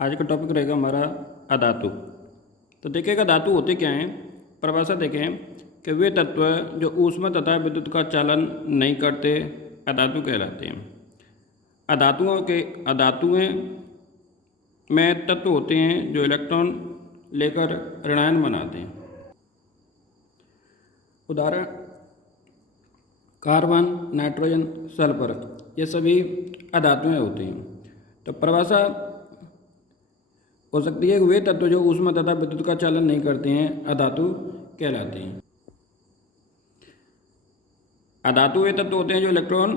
आज का टॉपिक रहेगा हमारा अधातु। तो देखिएगा धातु होते क्या हैं। परिभाषा देखें कि वे तत्व जो ऊष्मा तथा विद्युत का चालन नहीं करते अधातु कहलाते हैं। अधातुएं में तत्व होते हैं जो इलेक्ट्रॉन लेकर ऋणायन बनाते हैं। उदाहरण कार्बन, नाइट्रोजन, सल्फर, ये सभी अधातुएं होती हैं। तो परिभाषा हो सकती है कि वे तत्व जो ऊष्मा तथा विद्युत का चालन नहीं करते हैं अधातु कहलाते हैं। अधातु वे तत्व होते हैं जो इलेक्ट्रॉन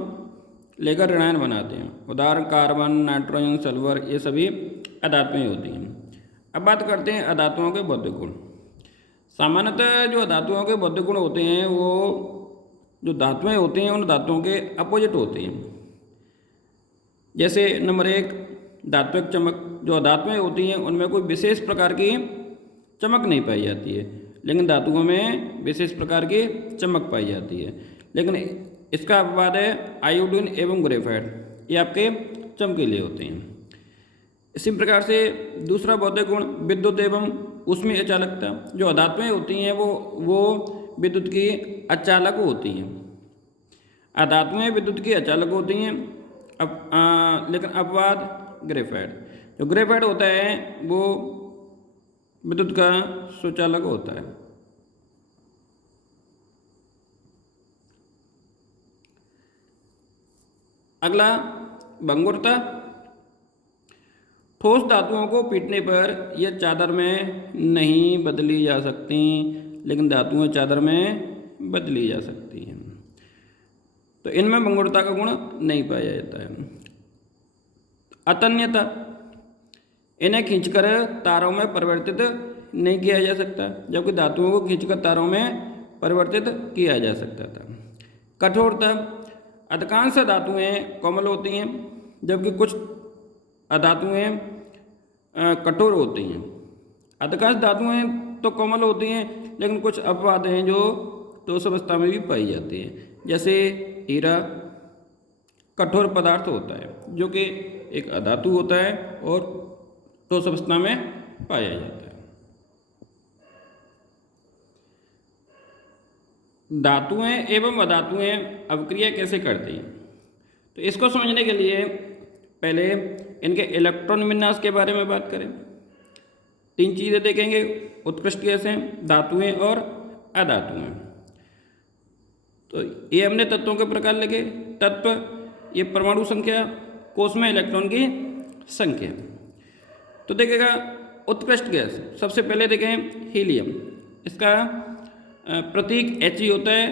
लेकर ऋणायन बनाते हैं। उदाहरण कार्बन, नाइट्रोजन, सल्फर, ये सभी अधातुएं होती हैं। अब बात करते हैं अधातुओं के बौद्धिक गुण। सामान्यतः जो धातुओं के बौद्धिक गुण होते हैं वो जो धातुएं होती हैं उन धातुओं के अपोजिट होती हैं। जैसे नंबर 1 धात्विक चमक। जो अधातुएं होती हैं उनमें कोई विशेष प्रकार की चमक नहीं पाई जाती है, लेकिन धातुओं में विशेष प्रकार की चमक पाई जाती है। लेकिन इसका अपवाद है आयोडीन एवं ग्रेफाइट, ये आपके चमकीले होते हैं। इसी प्रकार से दूसरा बौद्धिक गुण विद्युत एवं ऊष्मीय अचालकता। जो अधातुएं होती हैं वो विद्युत की अचालक होती हैं। अधातुएं विद्युत की अचालक होती हैं। लेकिन अपवाद ग्रेफाइट। जो ग्रेफाइट होता है वो विद्युत का सुचालक होता है। अगला भंगुरता। ठोस धातुओं को पीटने पर यह चादर में नहीं बदली जा सकती, लेकिन धातुएं चादर में बदली जा सकती हैं। तो इनमें भंगुरता का गुण नहीं पाया जाता है। अतन्यता। इन्हें खींचकर तारों में परिवर्तित नहीं किया जा सकता, जबकि धातुओं को खींचकर तारों में परिवर्तित किया जा सकता था। कठोरता। अधिकांश धातुएं कोमल होती हैं, जबकि कुछ धातुएं कठोर होती हैं। अधिकांश धातुएं तो कोमल होती हैं, लेकिन कुछ अपवाद हैं जो ठोस अवस्था में भी पाई जाती हैं। जैसे हीरा कठोर पदार्थ होता है जो कि एक अधातु होता है और ठोस अवस्था में पाया जाता है। धातुएं एवं अधातुएं अवक्रिया कैसे करती हैं, तो इसको समझने के लिए पहले इनके इलेक्ट्रॉन विन्यास के बारे में बात करें। 3 चीज़ें देखेंगे उत्कृष्ट गैस हैं, धातुएं और अधातुएं। तो ये हमने तत्वों के प्रकार लिखे। तत्व ये परमाणु संख्या, कोश में इलेक्ट्रॉन की संख्या। तो देखिएगा उत्कृष्ट गैस सबसे पहले देखें हीलियम। इसका प्रतीक He होता है,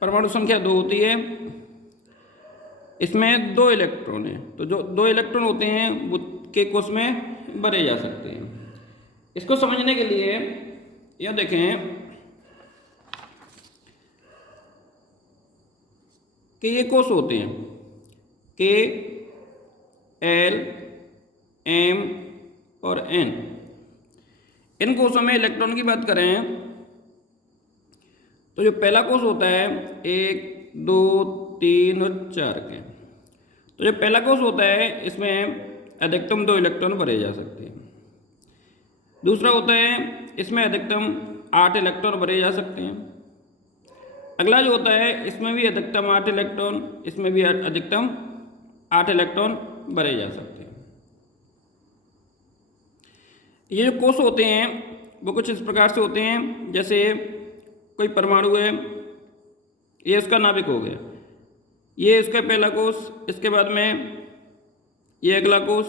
परमाणु संख्या 2 होती है, इसमें 2 इलेक्ट्रॉन हैं। तो जो 2 इलेक्ट्रॉन होते हैं वो के कोश में भरे जा सकते हैं। इसको समझने के लिए यह देखें कि ये कोश होते हैं K, L, M और N। इन कोशों में इलेक्ट्रॉन की बात करें तो जो पहला कोश होता है 1, 2, 3 और 4 के। तो जो पहला कोश होता है इसमें अधिकतम 2 इलेक्ट्रॉन भरे जा सकते हैं। दूसरा होता है इसमें अधिकतम 8 इलेक्ट्रॉन भरे जा सकते हैं। अगला जो होता है इसमें भी अधिकतम 8 इलेक्ट्रॉन, इसमें भी अधिकतम 8 इलेक्ट्रॉन भरे जा सकते हैं। ये जो कोश होते हैं वो कुछ इस प्रकार से होते हैं। जैसे कोई परमाणु है, ये उसका नाभिक हो गया, ये इसका पहला कोश, इसके बाद में ये अगला कोश,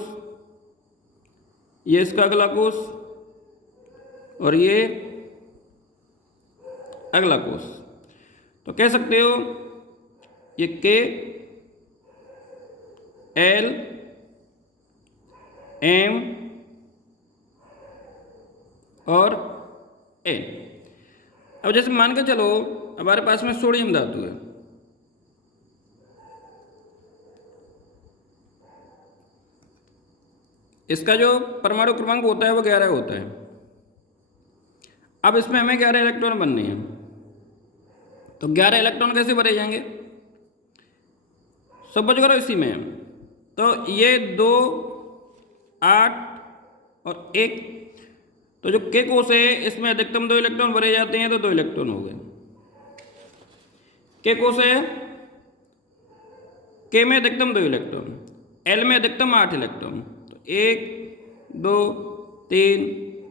ये इसका अगला कोश और ये अगला कोश। तो कह सकते हो ये K, L, M और N। अब जैसे मान के चलो हमारे पास में सोडियम धातु है, इसका जो परमाणु क्रमांक होता है वो 11 होता है। अब इसमें हमें 11 इलेक्ट्रॉन बनने हैं, तो 11 इलेक्ट्रॉन कैसे भरे जाएंगे? सपोज करो इसी में तो ये 2, 8 और 1। तो जो K कोष है इसमें अधिकतम 2 इलेक्ट्रॉन भरे जाते हैं, तो 2 इलेक्ट्रॉन हो गए। K कोष है, K में अधिकतम 2 इलेक्ट्रॉन, L में अधिकतम 8 इलेक्ट्रॉन। तो 1 2 3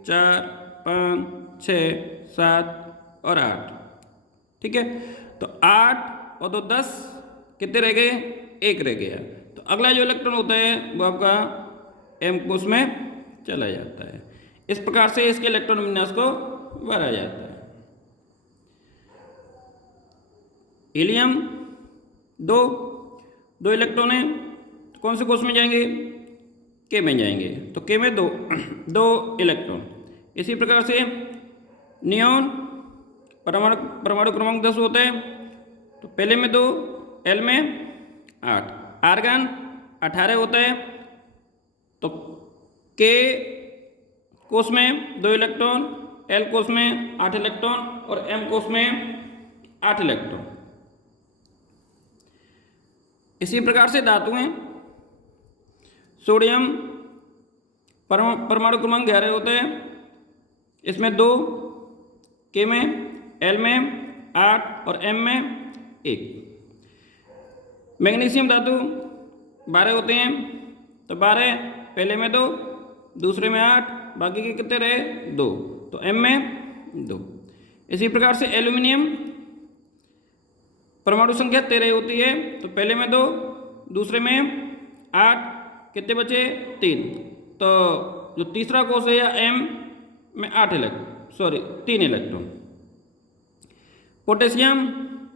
4 5 6 7 और 8। ठीक है, तो 8 और 2 10, कितने रह गए? 1 रह गया। तो अगला जो इलेक्ट्रॉन होता है वो आपका M कोष में चला जाता है। इस प्रकार से इसके इलेक्ट्रॉन विन्यास को भरा जाता है। हीलियम 2 इलेक्ट्रॉन है, तो कौन से कोष में जाएंगे? K में जाएंगे। तो K में 2 इलेक्ट्रॉन। इसी प्रकार से नियॉन परमाणु क्रमांक 10 होता है, तो पहले में 2, L में 8। आर्गन 18 होता है, तो K कोष में 2 इलेक्ट्रॉन, L कोष में 8 इलेक्ट्रॉन और M कोष में 8 इलेक्ट्रॉन। इसी प्रकार से धातुएं, सोडियम परमाणु क्रमांक 11 होता है, इसमें 2, K में, L में 8 और M में 1। मैग्नीशियम धातु 12 होते हैं, तो 12 पहले में 2, दूसरे में 8, बाकी के कितने रहे? 2, तो M में 2। इसी प्रकार से एल्यूमिनियम परमाणु संख्या 13 होती है, तो पहले में 2, दूसरे में 8, कितने बचे? 3। तो जो तीसरा कोष है या M में 3 इलेक्ट्रॉन। पोटेशियम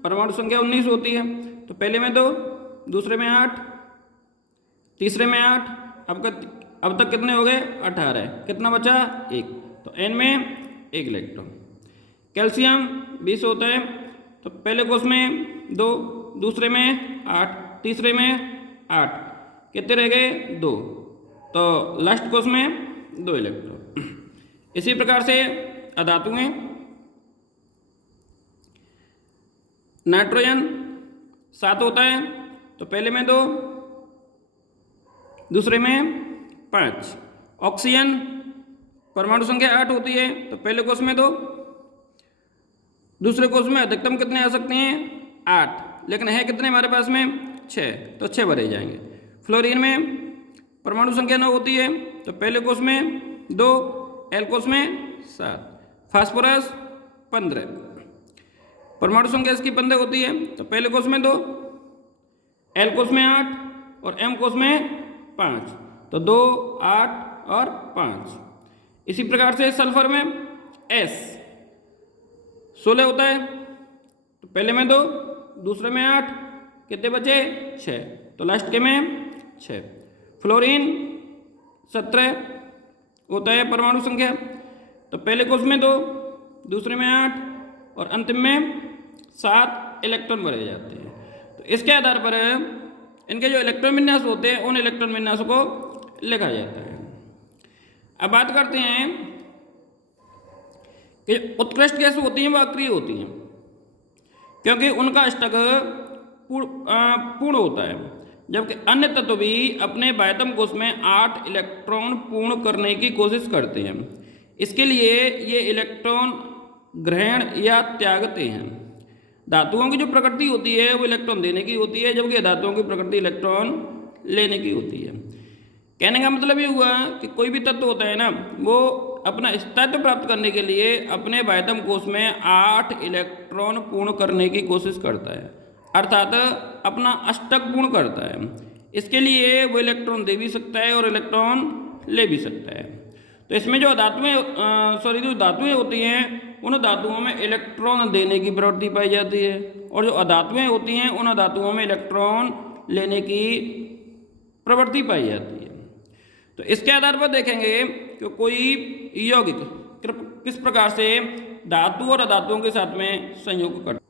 परमाणु संख्या 19 होती है, तो पहले में 2, दूसरे में 8, तीसरे में 8, अब तक कितने हो गए? 18। कितना बचा? 1। तो N में 1 इलेक्ट्रॉन। कैल्शियम 20 होता है, तो पहले कोष में 2, दूसरे में 8, तीसरे में 8, कितने रह गए? 2। तो लास्ट कोष में 2 इलेक्ट्रॉन। इसी प्रकार से अधातुएं, नाइट्रोजन 7 होता है, तो पहले में 2, दूसरे में 5। ऑक्सीजन परमाणु संख्या 8 होती है, तो पहले कोष में 2, दूसरे कोष में अधिकतम कितने आ सकते हैं? 8, लेकिन है कितने हमारे पास में? 6, तो 6 भरे जाएंगे। फ्लोरीन में परमाणु संख्या 9 होती है, तो पहले कोष में 2, L कोष में 7। फास्फोरस 15, परमाणु संख्या इसकी 15 होती है, तो पहले कोष में 2, L कोष में 8 और M कोष में 5, तो 2, 8 और 5। इसी प्रकार से सल्फर में S 16 होता है, तो पहले में 2, दूसरे में 8, कितने बचे? 6, तो लास्ट के में 6। फ्लोरीन 17 होता है परमाणु संख्या, तो पहले कोष में 2, दूसरे में 8 और अंतिम में 7 इलेक्ट्रॉन भरे जाते हैं। तो इसके आधार पर इनके जो इलेक्ट्रॉन विन्यास होते हैं उन इलेक्ट्रॉन विन्यासों को लिखा जाता है। अब बात करते हैं कि उत्कृष्ट गैस होती हैं वो अक्रिय होती हैं, क्योंकि उनका अष्टक पूर्ण होता है, जबकि अन्य तत्व भी अपने बाह्यतम कोष में 8 इलेक्ट्रॉन पूर्ण करने की कोशिश करते हैं। इसके लिए ये इलेक्ट्रॉन ग्रहण या त्यागते हैं। धातुओं की जो प्रकृति होती है वो इलेक्ट्रॉन देने की होती है, जबकि धातुओं की प्रकृति इलेक्ट्रॉन लेने की होती है। कहने का मतलब ये हुआ कि कोई भी तत्व होता है ना, वो अपना स्थायित्व प्राप्त करने के लिए अपने बाह्यतम कोष में 8 इलेक्ट्रॉन पूर्ण करने की कोशिश करता है, अर्थात अपना अष्टक पूर्ण करता है। इसके लिए वो इलेक्ट्रॉन दे भी सकता है और इलेक्ट्रॉन ले भी सकता है। तो इसमें जो धातुएं होती हैं उन धातुओं में इलेक्ट्रॉन देने की प्रवृत्ति पाई जाती है, और जो अधातुएं होती हैं उन धातुओं में इलेक्ट्रॉन लेने की प्रवृत्ति पाई जाती है। तो इसके आधार पर देखेंगे कि कोई यौगिक किस प्रकार से धातु और अधातुओं के साथ में संयोग करता है।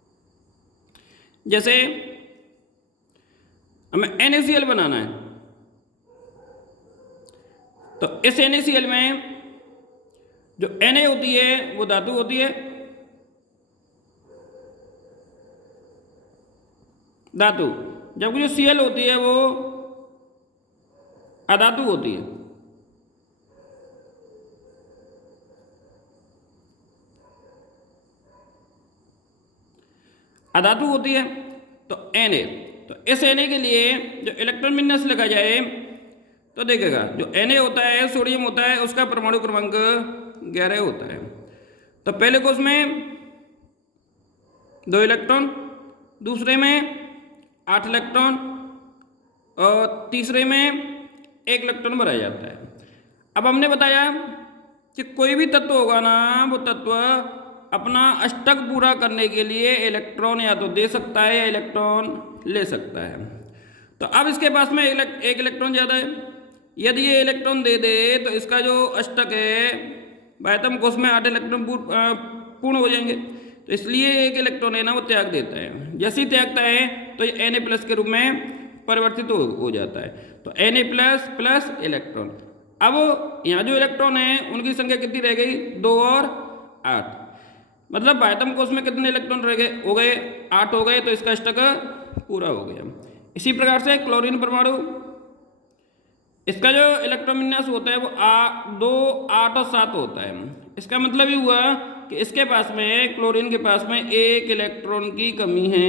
जैसे हमें NaCl बनाना है, तो इस NaCl में जो Na होती है वो धातु होती है, जबकि जो Cl होती है वो अधातु होती है। अधातु होती है तो Na। तो इस Na के लिए जो इलेक्ट्रॉन विन्यास लिखा जाए तो देखेगा जो Na होता है सोडियम होता है उसका परमाणु क्रमांक 11 होता है। तो पहले कोष में 2 इलेक्ट्रॉन, दूसरे में 8 इलेक्ट्रॉन और तीसरे में 1 इलेक्ट्रॉन भरा जाता है। अब हमने बताया कि कोई भी तत्व होगा ना वो तत्व अपना अष्टक पूरा करने के लिए इलेक्ट्रॉन या तो दे सकता है या इलेक्ट्रॉन ले सकता है। तो अब इसके पास में एक इलेक्ट्रॉन ज़्यादा है, यदि ये इलेक्ट्रॉन दे दे तो इसका जो अष्टक है बाह्यतम कोष में 8 इलेक्ट्रॉन पूर्ण हो जाएंगे। तो इसलिए एक इलेक्ट्रॉन है ना वो त्याग देता है। जैसे ही त्यागता है तो ये Na+ के रूप में परिवर्तित हो जाता है। तो Na++ इलेक्ट्रॉन। अब यहाँ जो इलेक्ट्रॉन है उनकी संख्या कितनी रह गई? 2 और 8। मतलब बाह्यतम कोष में कितने इलेक्ट्रॉन रह गए? हो गए 8 हो गए। तो इसका अष्टक पूरा हो गया। इसी प्रकार से क्लोरीन परमाणु, इसका जो इलेक्ट्रॉन विन्यास होता है वो 2, 8 और 7 होता है। इसका मतलब ये हुआ कि इसके पास में क्लोरीन के पास में 1 इलेक्ट्रॉन की कमी है।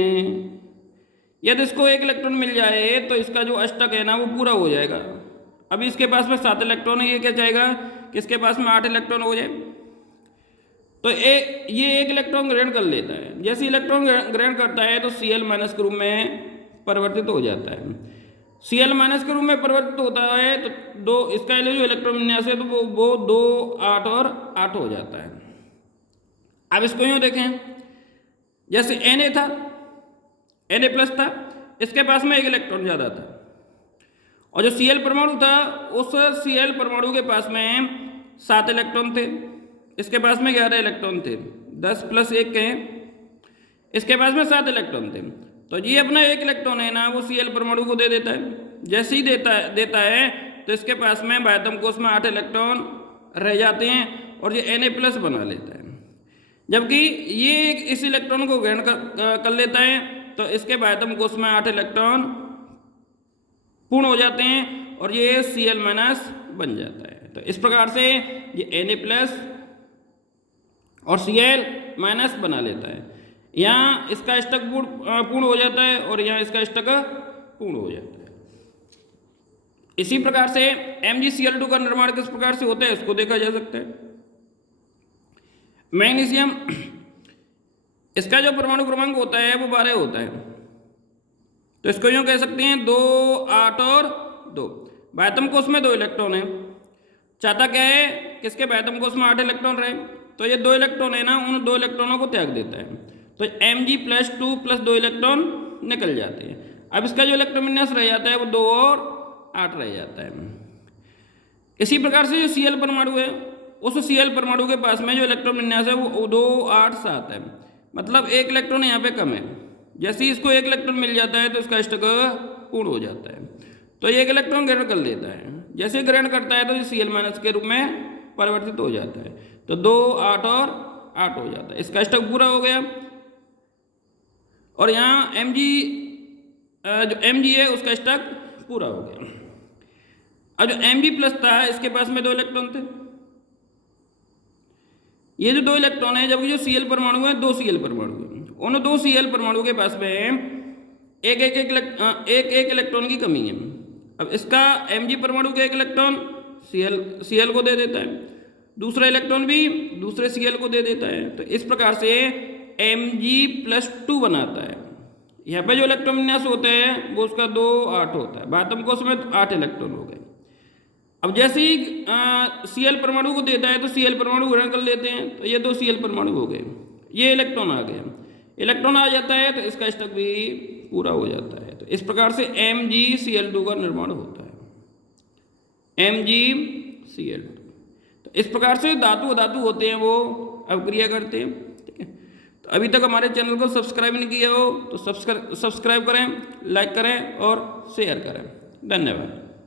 यदि इसको 1 इलेक्ट्रॉन मिल जाए तो इसका जो अष्टक है ना वो पूरा हो जाएगा। अभी इसके पास में 7 इलेक्ट्रॉन है, ये क्या चाहेगा कि इसके पास में 8 इलेक्ट्रॉन हो जाए। तो ये 1 इलेक्ट्रॉन ग्रहण कर लेता है। जैसे इलेक्ट्रॉन ग्रहण करता है तो Cl- के रूप में परिवर्तित हो जाता है। Cl- के रूप में परिवर्तित होता है तो इसका जो इलेक्ट्रॉन विन्यास है तो वो 2, 8 और 8 हो जाता है। अब इसको यूँ देखें, जैसे Na था, Na+ था, इसके पास में 1 इलेक्ट्रॉन ज़्यादा था। और जो Cl परमाणु था उस Cl परमाणु के पास में 7 इलेक्ट्रॉन थे, इसके पास में 11 इलेक्ट्रॉन थे। 10 + 1 कहें, इसके पास में 7 इलेक्ट्रॉन थे। तो ये अपना 1 इलेक्ट्रॉन है ना वो Cl परमाणु को दे देता है। जैसे ही देता है तो इसके पास में बाह्यतम कोष में 8 इलेक्ट्रॉन रह जाते हैं और ये Na+ बना लेता है। जबकि ये इस इलेक्ट्रॉन को ग्रहण कर लेता है तो इसके बाह्यतम कोष में 8 इलेक्ट्रॉन पूर्ण हो जाते हैं और ये Cl- बन जाता है। तो इस प्रकार से ये Na+ और Cl- बना लेता है। यहाँ इसका अष्टक पूर्ण हो जाता है और यहाँ इसका अष्टक पूर्ण हो जाता है। इसी प्रकार से MgCl2 का निर्माण किस प्रकार से होता है इसको देखा जा सकता है। मैग्नीशियम, इसका जो परमाणु क्रमांक होता है वो 12 होता है। तो इसको यूँ कह सकते हैं 2, 8 और 2। बाह्यतम कोष में 2 इलेक्ट्रॉन है। चाहता क्या है कि इसके बाह्यतम कोष में 8 इलेक्ट्रॉन रहे। तो ये 2 इलेक्ट्रॉन है ना, उन 2 इलेक्ट्रॉनों को त्याग देता है। तो Mg+2 + 2 इलेक्ट्रॉन निकल जाते हैं। अब इसका जो इलेक्ट्रॉन विन्यास रह जाता है वो 2 और 8 रह जाता है। इसी प्रकार से जो Cl परमाणु है उस Cl परमाणु के पास में जो इलेक्ट्रॉन विन्यास है वो 2, 8, 7 है। मतलब 1 इलेक्ट्रॉन यहाँ पे कम है। जैसे ही इसको 1 इलेक्ट्रॉन मिल जाता है तो इसका अष्टक पूर्ण हो जाता है। तो 1 इलेक्ट्रॉन ग्रहण कर लेता है। जैसे ग्रहण करता है तो Cl- के रूप में परिवर्तित हो जाता है। तो 2, 8 और 8 हो जाता है। इसका अष्टक पूरा हो गया। और यहाँ जो Mg है उसका अष्टक पूरा हो गया। अब जो Mg+ था इसके पास में 2 इलेक्ट्रॉन थे। ये जो 2 इलेक्ट्रॉन है, जबकि जो Cl परमाणु है 2 Cl परमाणु है, उन 2 Cl परमाणु के पास में एक इलेक्ट्रॉन की कमी है। अब इसका Mg परमाणु के 1 इलेक्ट्रॉन Cl को दे देता है, दूसरा इलेक्ट्रॉन भी दूसरे Cl को दे देता है। तो इस प्रकार से Mg+2 बनाता है। यहाँ पे जो इलेक्ट्रॉन विन्यास होते हैं वो उसका 2, 8 होता है। बाह्यतम कोष में 8 इलेक्ट्रॉन हो गए। अब जैसे ही Cl परमाणु को देता है तो Cl परमाणु ग्रहण कर लेते हैं। तो ये 2 Cl परमाणु हो गए, ये इलेक्ट्रॉन आ गया। इलेक्ट्रॉन आ जाता है तो इसका अष्टक भी पूरा हो जाता है। तो इस प्रकार से MgCl2 का निर्माण होता है। MgCl2। तो इस प्रकार से धातु अधातु होते हैं वो अभिक्रिया करते हैं। ठीक है। तो अभी तक हमारे चैनल को सब्सक्राइब नहीं किया हो तो सब्सक्राइब करें, लाइक करें और शेयर करें। धन्यवाद।